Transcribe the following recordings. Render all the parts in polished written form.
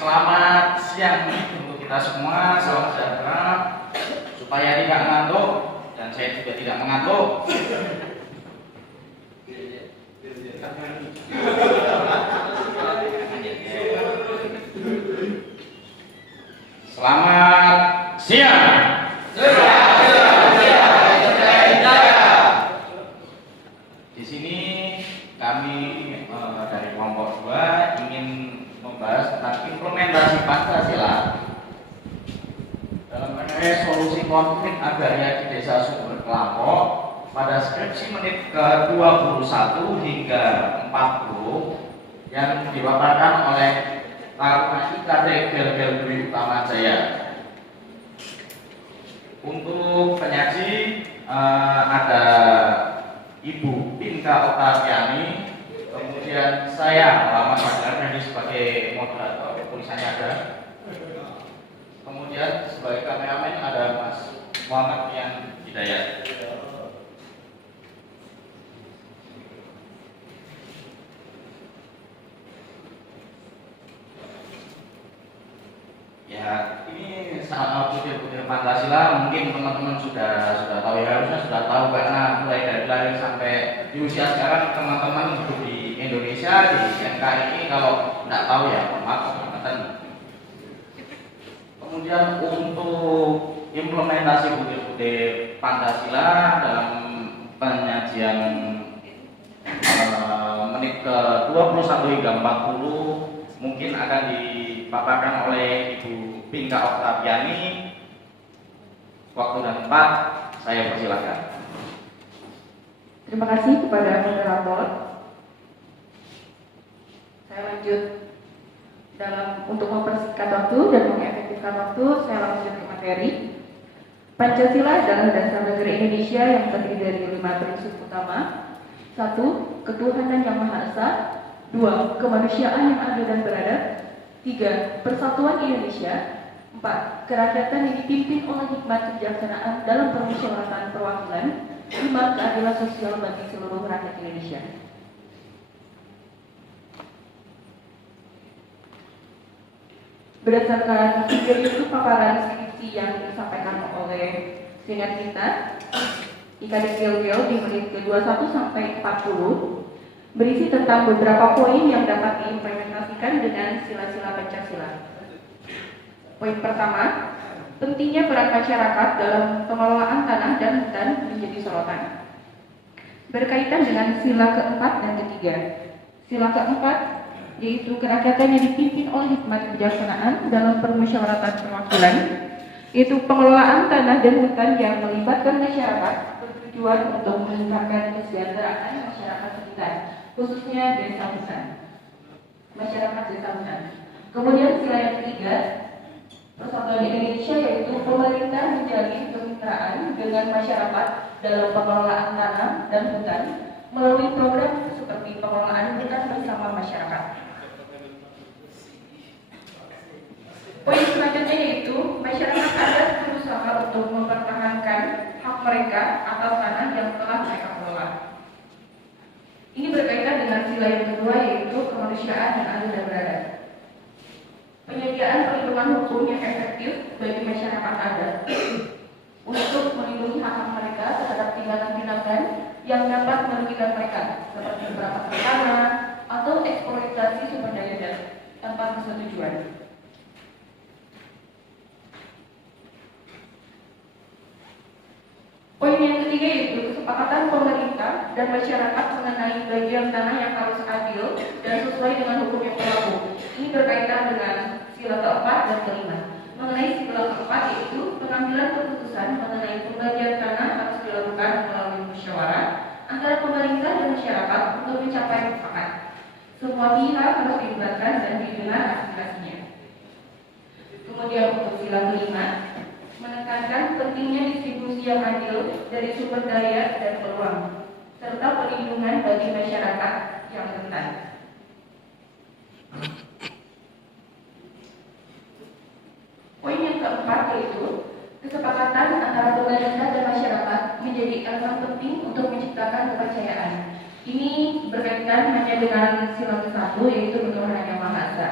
selamat siang untuk kita semua, salam sejahtera, supaya tidak ngantuk dan saya juga tidak mengantuk. Selamat siang. Di sini kami dari kelompok 2 ingin membahas tentang implementasi Pancasila dalam mengenai solusi konflik agraria di Desa Sumber Kelapok pada skripsi menit ke-21 hingga 40 yang dipaparkan oleh Taruna IKT Gel-Gel Dwi Utama Jaya. Untuk penyaji ada Ibu Pinka Oktaviani, kemudian saya Muhammad Fadlan sebagai moderator, tulisannya ada. Kemudian sebagai kameramen ada Mas Muhammad Rian Hidayat. Ya, ini sama butir-butir Pancasila mungkin teman-teman sudah tahu ya, harusnya sudah tahu karena mulai dari lahir sampai di usia sekarang teman-teman hidup di Indonesia di NKRI, kalau tidak tahu ya maaf. Kemudian untuk implementasi butir-butir Pancasila dalam penyajian menit ke-21 hingga 40 mungkin akan dipaparkan oleh Ibu Pinka Oktaviani. Waktu dan tempat saya persilakan. Terima kasih kepada moderator. Saya lanjut untuk mempersingkat waktu dan mengefektifkan waktu, saya lanjut ke materi. Pancasila adalah dasar negara Indonesia yang terdiri dari 5 prinsip utama. 1. Ketuhanan yang Maha Esa. 2. Kemanusiaan yang adil dan beradab. 3. Persatuan Indonesia. 4. Kerakyatan yang dipimpin oleh hikmat kebijaksanaan dalam permusyawaratan perwakilan. 5. Keadilan sosial bagi seluruh rakyat Indonesia. Berdasarkan itu paparan skripsi yang disampaikan oleh senior kita IKT Gel-Gel di menit ke-21 sampai 40 berisi tentang beberapa poin yang dapat diimplementasikan dengan sila-sila Pancasila. Poin pertama, pentingnya peran masyarakat dalam pengelolaan tanah dan hutan menjadi sorotan. Berkaitan dengan sila keempat dan ketiga. Sila keempat yaitu kerakyatan yang dipimpin oleh hikmat kebijaksanaan dalam permusyawaratan perwakilan, yaitu pengelolaan tanah dan hutan yang melibatkan masyarakat bertujuan untuk meningkatkan kesejahteraan masyarakat sekitar, khususnya desa hutan, masyarakat desa hutan. Kemudian sila yang ketiga, persatuan Indonesia, yaitu pemerintah menjalin kemitraan dengan masyarakat dalam pengelolaan tanah dan hutan melalui program seperti pengelolaan hutan bersama masyarakat. Poin selanjutnya yaitu masyarakat adat berusaha untuk mempertahankan hak mereka atas tanah yang telah mereka kelola. Ini berkaitan dengan sila yang kedua, yaitu kemanusiaan yang adil dan beradab. Penyediaan perlindungan hukum yang efektif bagi masyarakat adat untuk melindungi hak mereka terhadap tindakan-tindakan yang dapat merugikan mereka, seperti perampasan tanah atau eksploitasi sumber daya alam tanpa persetujuan. Poin yang ketiga yaitu kesepakatan pemerintah dan masyarakat mengenai bagian tanah yang harus adil dan sesuai dengan hukum yang berlaku. Ini berkaitan dengan sila keempat dan kelima. Mengenai sila keempat yaitu pengambilan keputusan mengenai pembagian tanah harus dilakukan melalui musyawarah antara pemerintah dan masyarakat untuk mencapai mufakat. Semua pihak harus dilibatkan dan didengar aspirasinya. Kemudian untuk sila kelima, menekankan pentingnya distribusi yang adil dari sumber daya dan peluang, serta perlindungan bagi masyarakat yang rentan. Poin yang keempat yaitu kesepakatan antara pemerintah dan masyarakat menjadi elemen penting untuk menciptakan kepercayaan. Ini berkaitan hanya dengan sila ke-1 yaitu ketuhanan yang Maha Esa.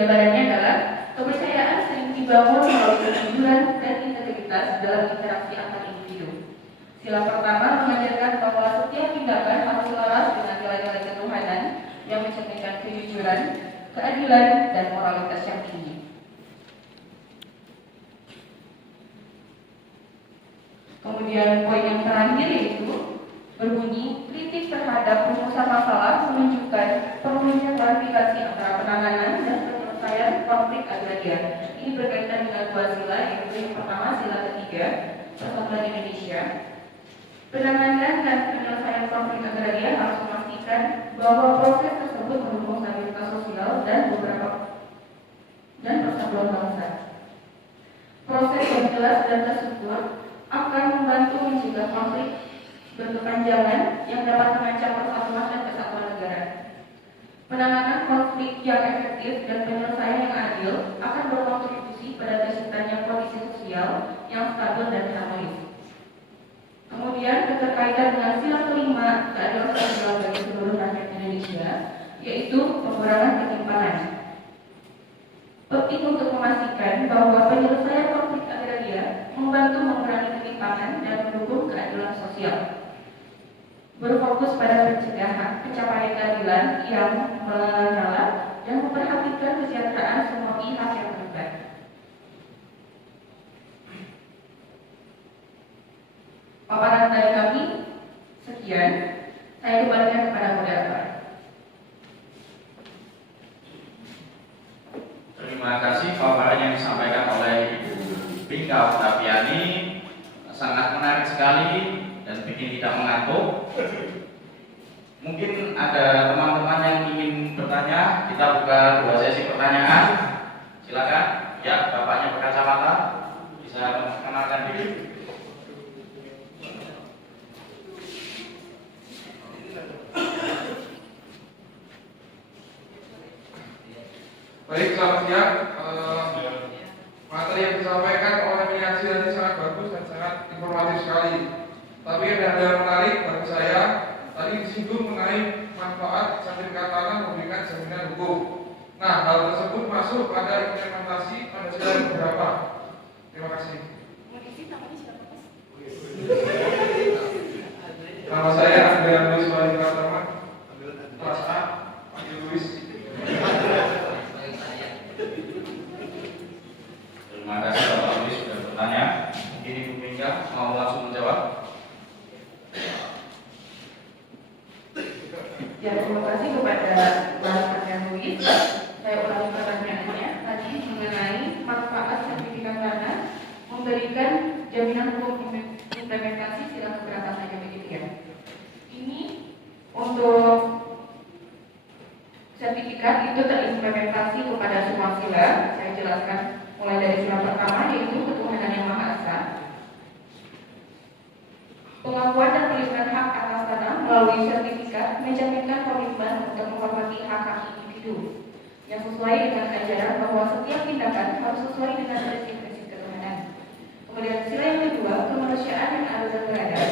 Jabarannya adalah kepercayaan sering dibangun melalui kejujuran dan integritas dalam interaksi antar individu. Sila pertama mengajarkan bahwa setiap tindakan harus selaras dengan nilai-nilai ketuhanan yang mencerminkan kejujuran, keadilan, dan moralitas yang tinggi. Kemudian poin yang terakhir yaitu berbunyi kritik terhadap rumusan masalah menunjukkan perlunya klarifikasi antara penanganan dan penyelesaian konflik agraria. Ini berkaitan dengan dua sila, yaitu yang pertama sila ketiga Persatuan Indonesia. Penanganan dan penyelesaian konflik agraria harus memastikan bahwa proses tersebut mendukung stabilitas sosial dan persatuan bangsa. Proses yang jelas dan terstruktur akan membantu mencegah konflik berkepanjangan yang dapat mengancam persatuan dan kesatuan negara. Penanganan konflik yang efektif dan penyelesaian yang adil akan berkontribusi pada terciptanya kondisi sosial yang stabil dan harmonis. Kemudian keterkaitan dengan sila kelima keadilan sosial bagi seluruh rakyat Indonesia, yaitu pengurangan ketimpangan. Penting untuk memastikan bahwa penyelesaian konflik agraria membantu mengurangi ketimpangan dan mendukung keadilan sosial. Berfokus pada pencapaian keadilan yang menyala dan memperhatikan kesejahteraan semua pihak yang terlibat. Paparan dari kami sekian. Saya kembalikan kepada moderator. Terima kasih paparan yang disampaikan oleh Ibu Bingka Oktaviani, sangat menarik sekali dan bikin tidak mengantuk. Mungkin ada teman-teman yang ingin bertanya, kita buka dua sesi pertanyaan. Silakan. Ya, bapaknya berkacamata bisa memperkenalkan diri. Baik, selamat siang. Materi yang disampaikan oleh Miniaksi tadi sangat bagus dan sangat informatif sekali. Tapi ada hal yang menarik bagi saya. Tadi disinggung mengenai manfaat sertifikat tanah memberikan jaminan hukum. Nah, hal tersebut masuk pada implementasi pada sila yang berapa? Terima kasih. Nama saya Andrea Luis Wali Pratama, kelas A, Panggil Luis. Terima kasih Bapak Luis sudah bertanya. Mungkin Ibu Mingga mau langsung menjawab. Ya, terima kasih kepada Bapak Luis. Saya ulangi pertanyaannya tadi mengenai manfaat sertifikat tanah memberikan jaminan hukum implementasi sila keberatan saja begitu ya. Ini untuk sertifikat itu terimplementasi kepada semua sila. Saya jelaskan mulai dari sila pertama yaitu ketuhanan yang Maha Esa. Pengakuan dan pelindungan hak atas tanah melalui sertifikat menjaminkan komitmen untuk menghormati hak-hak individu yang sesuai dengan ajaran bahwa setiap tindakan harus sesuai dengan prinsip-prinsip ketuhanan. Kemudian sila yang kedua, kemanusiaan yang adil dan beradab,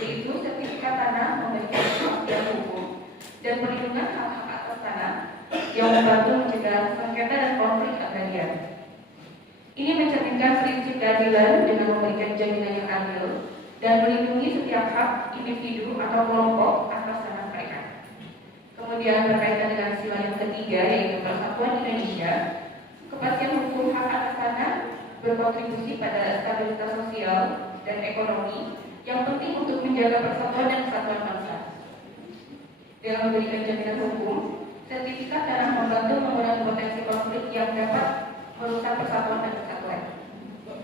yaitu sertifikat tanah memberikan kepastian hukum dan perlindungan hak-hak atas tanah yang membantu mencegah sengketa dan konflik agraria. Ini mencerminkan prinsip keadilan dengan memberikan jaminan yang adil dan melindungi setiap hak individu atau kelompok atas tanah mereka. Kemudian berkaitan dengan sila yang ketiga yaitu Persatuan Indonesia, kepastian hukum hak atas tanah berkontribusi pada stabilitas sosial dan ekonomi yang penting untuk menjaga persatuan dan kesatuan bangsa. Dengan memberikan jaminan hukum, sertifikat tanah membantu mengurangi potensi konflik yang dapat merusak persatuan dan kesatuan.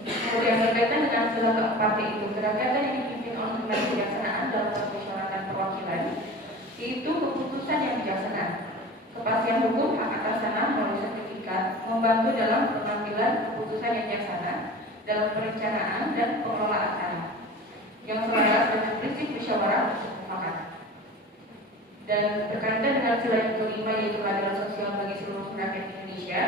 Kemudian berkaitan dengan sila keempat yaitu gerakan yang dipimpin oleh Dewan Kebijaksanaan dalam permusyawaratan perwakilan, yaitu keputusan yang bijaksana. Kepastian hukum hak atas tanah melalui sertifikat membantu dalam pengambilan keputusan yang bijaksana dalam perencanaan dan pengelolaan tanah yang selaras dengan prinsip musyawarah mufakat. Dan berkaitan dengan sila yang kelima yaitu keadilan sosial bagi seluruh rakyat Indonesia,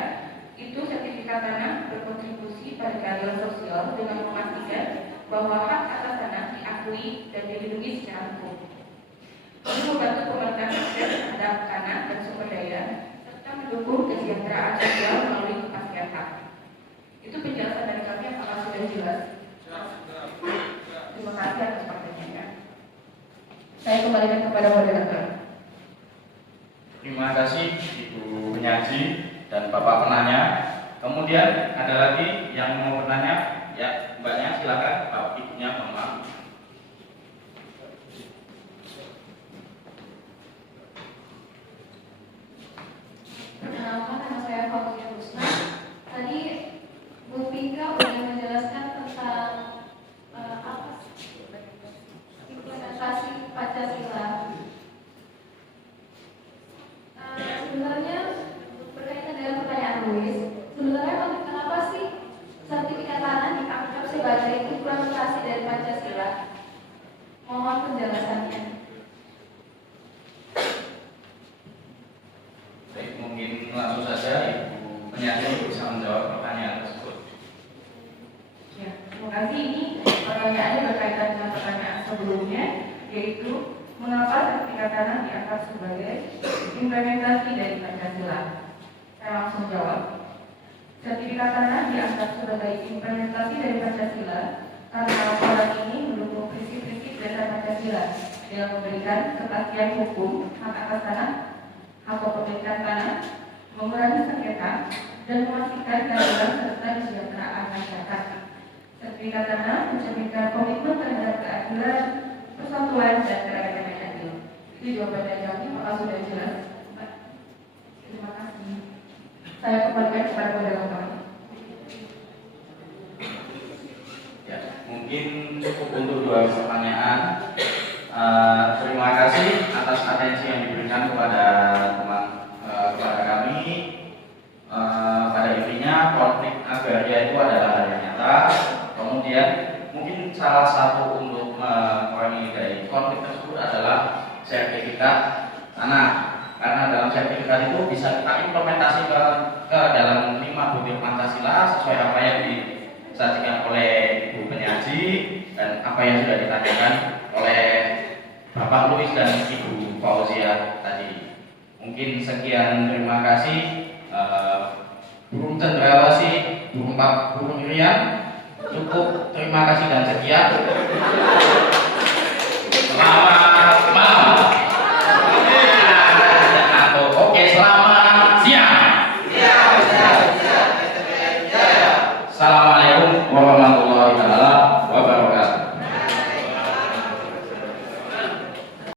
itu sertifikat tanah berkontribusi pada keadilan sosial dengan memastikan bahwa hak atas tanah diakui dan dilindungi secara hukum. Ini membantu pemerintah akses terhadap tanah dan sumber daya serta mendukung kesejahteraan sosial melalui kepastian hak. Itu penjelasan dari kami, apakah sudah jelas? Terima kasih atas pertanyaannya. Saya kembalikan kepada moderator. Terima kasih Ibu penyaji dan Bapak penanya. Kemudian ada lagi yang mau bertanya? Ya, Mbaknya silakan. Bapak Ibunya, mohon maaf. Perkenalkan, nama saya Fauzia Rusna. Tadi Bu Pika sudah menjelaskan tentang apa sih? Implementasi Pancasila. Sebenarnya berkaitan dengan pertanyaan Luis, sebenarnya kenapa sih sertifikat tanah dianggap sebagai implementasi dari Pancasila? Mohon penjelasannya. Baik, mungkin langsung saja Ibu penyaji bisa menjawab pertanyaan tersebut. Ya, terima kasih. Ini pertanyaannya berkaitan dengan pertanyaan sebelumnya, yaitu mengapa sertifikat tanah dianggap sebagai implementasi dari Pancasila? Saya langsung jawab. Sertifikat tanah dianggap sebagai implementasi dari Pancasila karena laporan ini mendukung prinsip-prinsip dasar Pancasila dalam memberikan kepastian hukum, hak atas tanah, hak kepemilikan tanah, mengurangi sengketa, dan memastikan keadilan serta kesejahteraan masyarakat. Sertifikat tanah mencerminkan komitmen terhadap keadilan, persatuan, dan keragaman yang adil. Itu jawaban dari kami. Apakah sudah jelas? Terima kasih. Saya kembalikan kepada moderator. Ya, mungkin cukup untuk 2 pertanyaan. Terima kasih atas atensi yang diberikan kepada kepada kami. Pada intinya konflik agraria itu adalah hal yang nyata. Kemudian mungkin salah satu untuk mengurangi dari konflik tersebut adalah sertifikat tanah. Karena dalam sertifikat itu bisa kita implementasi ke dalam 5 butir Pancasila sesuai apa yang disajikan oleh Ibu penyaji dan apa yang sudah ditanyakan oleh Bapak Luis dan Ibu Fauzia tadi. Mungkin sekian, terima kasih. Burung cendrawasih, burung Irian, cukup, terima kasih dan sekian. Selamat malam. Oke, selamat siang. Assalamualaikum warahmatullahi wabarakatuh.